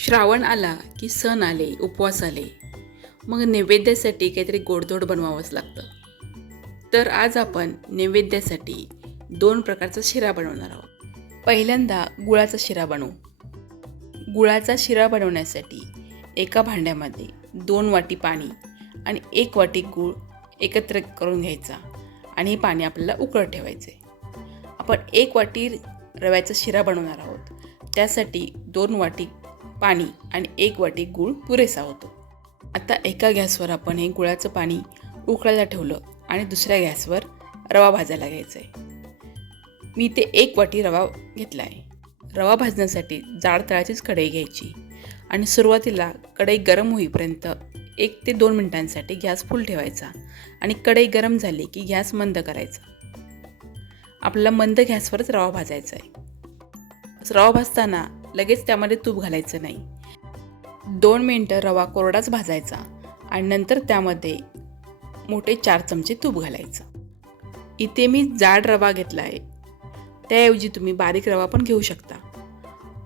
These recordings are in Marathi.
श्रावण आला की सण आले उपवास आले. मग नैवेद्यासाठी काहीतरी गोडधोड बनवावंच लागतं. तर आज आपण नैवेद्यासाठी दोन प्रकारचा शिरा बनवणार आहोत. पहिल्यांदा गुळाचा शिरा बनवू. गुळाचा शिरा बनवण्यासाठी एका भांड्यामध्ये दोन वाटी पाणी आणि एक वाटी गूळ एकत्र करून घ्यायचा आणि हे पाणी आपल्याला उकळत ठेवायचे. आपण एक वाटी रव्याचा शिरा बनवणार आहोत. त्यासाठी दोन वाटी पाणी आणि एक वाटी गूळ पुरेसा होतो. आता एका गॅसवर आपण हे गुळाचं पाणी उकळायला ठेवलं आणि दुसऱ्या गॅसवर रवा भाजायला घ्यायचा आहे मी ते एक वाटी रवा घेतला आहे रवा भाजण्यासाठी जाड तळाचीच कढई घ्यायची आणि सुरुवातीला कढई गरम होईपर्यंत एक ते दोन मिनिटांसाठी गॅस फुल ठेवायचा आणि कढई गरम झाली की गॅस मंद करायचा. आपल्याला मंद गॅसवरच रवा भाजायचा आहे रवा भाजताना लगेच त्यामध्ये तूप घालायचं नाही. दोन मिनटं रवा कोरडाच भाजायचा आणि नंतर त्यामध्ये मोठे चार चमचे तूप घालायचं. इथे मी जाड रवा घेतला आहे त्याऐवजी तुम्ही बारीक रवा पण घेऊ शकता.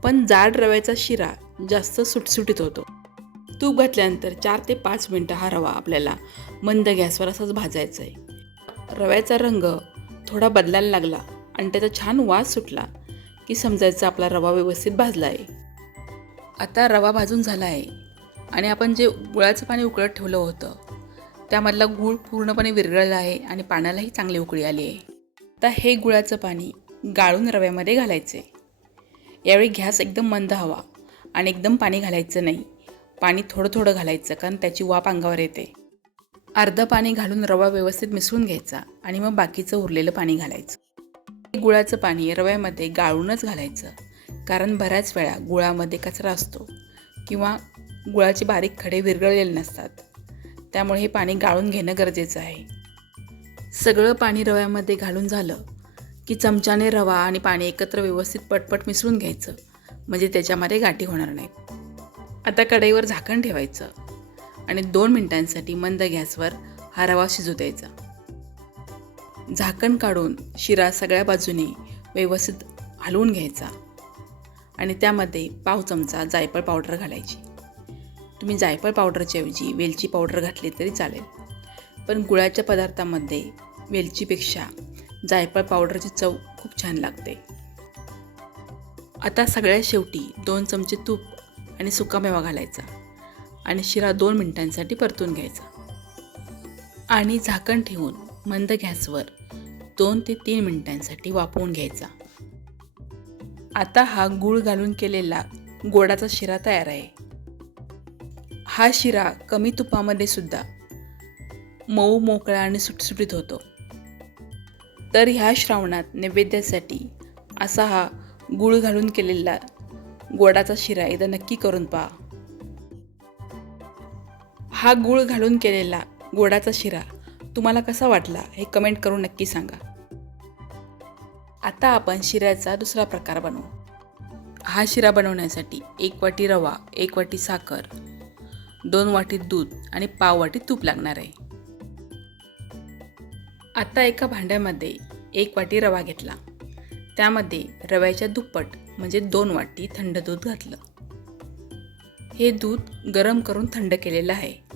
पण जाड रव्याचा शिरा जास्त सुटसुटीत होतो. तूप घातल्यानंतर चार ते पाच मिनटं हा रवा आपल्याला मंद गॅसवर असाच भाजायचा आहे रव्याचा रंग थोडा बदलायला लागला आणि त्याचा छान वास सुटला. की समजायचं आपला रवा व्यवस्थित भाजला आहे आता रवा भाजून झाला आहे आणि आपण जे गुळाचं पाणी उकळत ठेवलं होतं त्यामधला गूळ पूर्णपणे विरघळला आहे आणि पाण्यालाही चांगली उकळी आली आहे. आता हे गुळाचं पाणी गाळून रव्यामध्ये घालायचे. यावेळी गॅस एकदम मंद हवा आणि एकदम पाणी घालायचं नाही. पाणी थोडं थोडं घालायचं कारण त्याची वाप अंगावर येते. अर्धं पाणी घालून रवा व्यवस्थित मिसळून घ्यायचा आणि मग बाकीचं उरलेलं पाणी घालायचं. गुळाचं पाणी रव्यामध्ये गाळूनच घालायचं. कारण बऱ्याच वेळा गुळामध्ये कचरा असतो किंवा गुळाचे बारीक खडे विरघळलेले नसतात. त्यामुळे हे पाणी गाळून घेणं गरजेचं आहे. सगळं पाणी रव्यामध्ये घालून झालं की चमच्याने रवा आणि पाणी एकत्र व्यवस्थित पटपट मिसळून घ्यायचं. म्हणजे त्याच्यामध्ये गाठी होणार नाहीत आता कढईवर झाकण ठेवायचं आणि दोन मिनिटांसाठी मंद गॅसवर हा रवा शिजू द्यायचा. झाकण काढून शिरा सगळ्या बाजूने व्यवस्थित हलवून घ्यायचा आणि त्यामध्ये पाव चमचा जायफळ पावडर घालायची. तुम्ही जायफळ पावडरच्या ऐवजी वेलची पावडर घातली तरी चालेल. पण गुळाच्या पदार्थामध्ये वेलचीपेक्षा जायफळ पावडरची चव खूप छान लागते. आता सगळ्यात शेवटी दोन चमचे तूप आणि सुकामेवा घालायचा आणि शिरा दोन मिनिटांसाठी परतून घ्यायचा. आणि झाकण ठेवून मंद गॅसवर दोन ते तीन मिनिटांसाठी वापरून घ्यायचा. आता हा गूळ घालून केलेला गोडाचा शिरा तयार आहे. हा शिरा कमी तुपामध्ये सुद्धा मऊ मोकळा आणि सुटसुटीत होतो. तर ह्या श्रावणात नैवेद्यासाठी असा हा गूळ घालून केलेला गोडाचा शिरा एकदा नक्की करून पहा. हा गूळ घालून केलेला गोडाचा शिरा तुम्हाला कसा वाटला हे कमेंट करून नक्की सांगा. आता आपण शिऱ्याचा दुसरा प्रकार बनवू. हा शिरा बनवण्यासाठी एक वाटी रवा एक वाटी साखर दोन वाटी दूध आणि पाव वाटी तूप लागणार आहे. आता एका भांड्यामध्ये एक वाटी रवा घेतला. त्यामध्ये रव्याच्या दुप्पट म्हणजे दोन वाटी थंड दूध घातलं. हे दूध गरम करून थंड केलेलं आहे.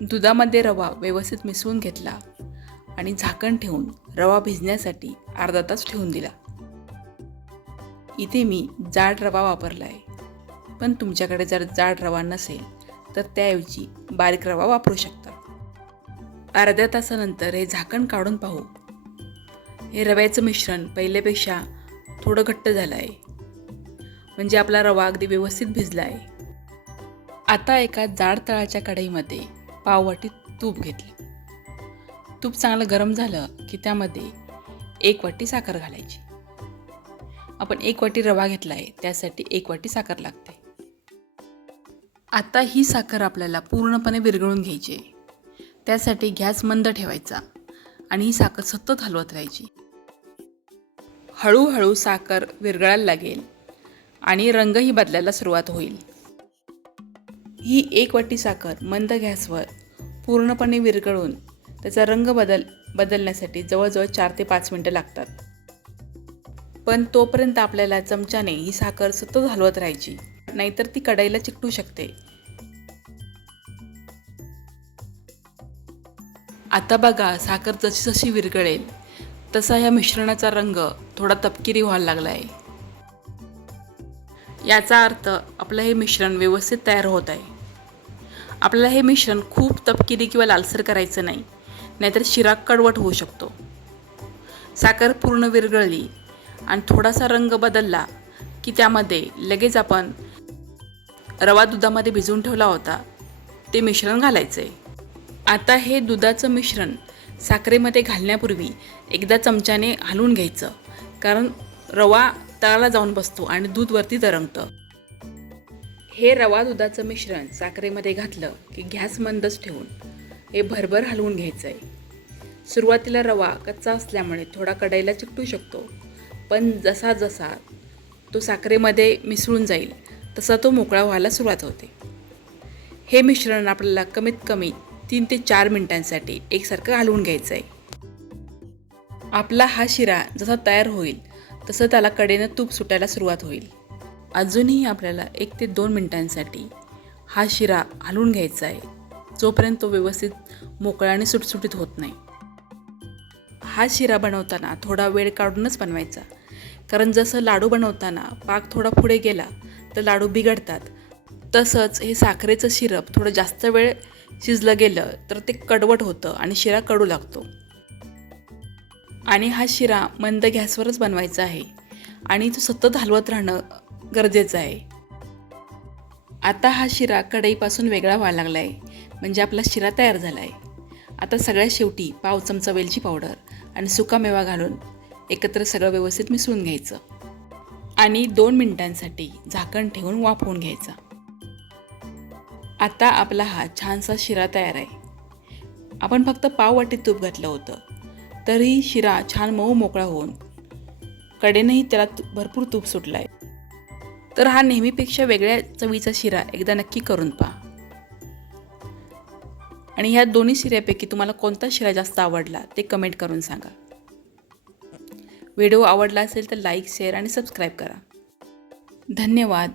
दुधामध्ये रवा व्यवस्थित मिसळून घेतला आणि झाकण ठेवून रवा भिजण्यासाठी अर्धा तास ठेवून दिला. इथे मी जाड रवा वापरला आहे पण तुमच्याकडे जर जाड रवा नसेल तर त्याऐवजी बारीक रवा वापरू शकता. अर्ध्या तासानंतर हे झाकण काढून पाहू. हे रव्याचं मिश्रण पहिल्यापेक्षा थोडं घट्ट झालं आहे म्हणजे आपला रवा अगदी व्यवस्थित भिजला आहे आता एका जाड तळाच्या कढईमध्ये पाववाटी तूप घेतली. तूप चांगलं गरम झालं की त्यामध्ये एक वाटी साखर घालायची. आपण एक वाटी रवा घेतला आहे त्यासाठी एक वाटी साखर लागते. आता ही साखर आपल्याला पूर्णपणे विरघळून घ्यायची आहे. त्यासाठी गॅस मंद ठेवायचा आणि ही साखर सतत हलवत राहायची. हळूहळू साखर विरघळायला लागेल आणि रंगही बदलायला सुरुवात होईल. ही एक वाटी साखर मंद गॅसवर पूर्णपणे विरघळून त्याचा रंग बदल बदलण्यासाठी जवळजवळ चार ते पाच मिनटं लागतात. पण तोपर्यंत आपल्याला चमच्याने ही साखर सतत हलवत राहायची नाहीतर ती कढईला चिकटू शकते. आता बघा साखर जशी जशी विरघळेल तसा या मिश्रणाचा रंग थोडा तपकिरी व्हायला लागला आहे याचा अर्थ आपलं हे मिश्रण व्यवस्थित तयार होत आहे. आपल्याला हे मिश्रण खूप तपकिरी किंवा लालसर करायचं नाही नाहीतर शिरा कडवट होऊ शकतो. साखर पूर्ण विरघळली आणि थोडासा रंग बदलला की त्यामध्ये लगेच आपण रवा दुधामध्ये भिजवून ठेवला होता ते मिश्रण घालायचं आहे आता हे दुधाचं मिश्रण साखरेमध्ये घालण्यापूर्वी एकदा चमच्याने हलवून घ्यायचं कारण रवा तळाला जाऊन बसतो आणि दूध वरती तरंगतं. हे रवा दुधाचं मिश्रण साखरेमध्ये घातलं की गॅस मंदच ठेवून हे भरभर हलवून घ्यायचं आहे सुरुवातीला रवा कच्चा असल्यामुळे थोडा कढईला चिकटू शकतो पण जसा जसा तो साखरेमध्ये मिसळून जाईल तसा तो मोकळा व्हायला सुरुवात होते. हे मिश्रण आपल्याला कमीत कमी तीन ते चार मिनिटांसाठी एकसारखं हलवून घ्यायचं आहे आपला हा शिरा जसा तयार होईल तसं त्याला कडेनं तूप सुटायला सुरुवात होईल. अजूनही आपल्याला एक ते दोन मिनिटांसाठी हा शिरा हलवून घ्यायचा आहे जोपर्यंत तो व्यवस्थित मोकळा आणि सुटसुटीत होत नाही. हा शिरा बनवताना थोडा वेळ काढूनच बनवायचा. कारण जसं लाडू बनवताना पाक थोडा पुढे गेला तर लाडू बिघडतात. तसंच हे साखरेचं शिरप थोडं जास्त वेळ शिजलं गेलं तर ते कडवट होतं आणि शिरा कडू लागतो. आणि हा शिरा मंद गॅसवरच बनवायचा आहे. आणि तो सतत हलवत राहणं गरजेचं आहे. आता हा शिरा कढईपासून वेगळा व्हायला लागला आहे म्हणजे आपला शिरा तयार झाला आहे आता सगळ्यात शेवटी पाव चमचा वेलची पावडर आणि सुका मेवा घालून एकत्र सगळं व्यवस्थित मिसळून घ्यायचं. आणि दोन मिनिटांसाठी झाकण ठेवून वाफवून घ्यायचा. आता आपला हा छानसा शिरा तयार आहे. आपण फक्त पाव वाटी तूप घातलं होतं. तरीही शिरा छान मऊ मोकळा होऊन कडेनंही त्याला तू- भरपूर तूप सुटला आहे तर हा नेहमीपेक्षा वेगळ्या चवीचा शिरा एकदा नक्की करून पहा. आणि ह्या दोन्ही शिऱ्यापैकी तुम्हाला कोणता शिरा जास्त आवडला ते कमेंट करून सांगा. व्हिडिओ आवडला असेल तर लाईक शेअर आणि सबस्क्राईब करा. धन्यवाद.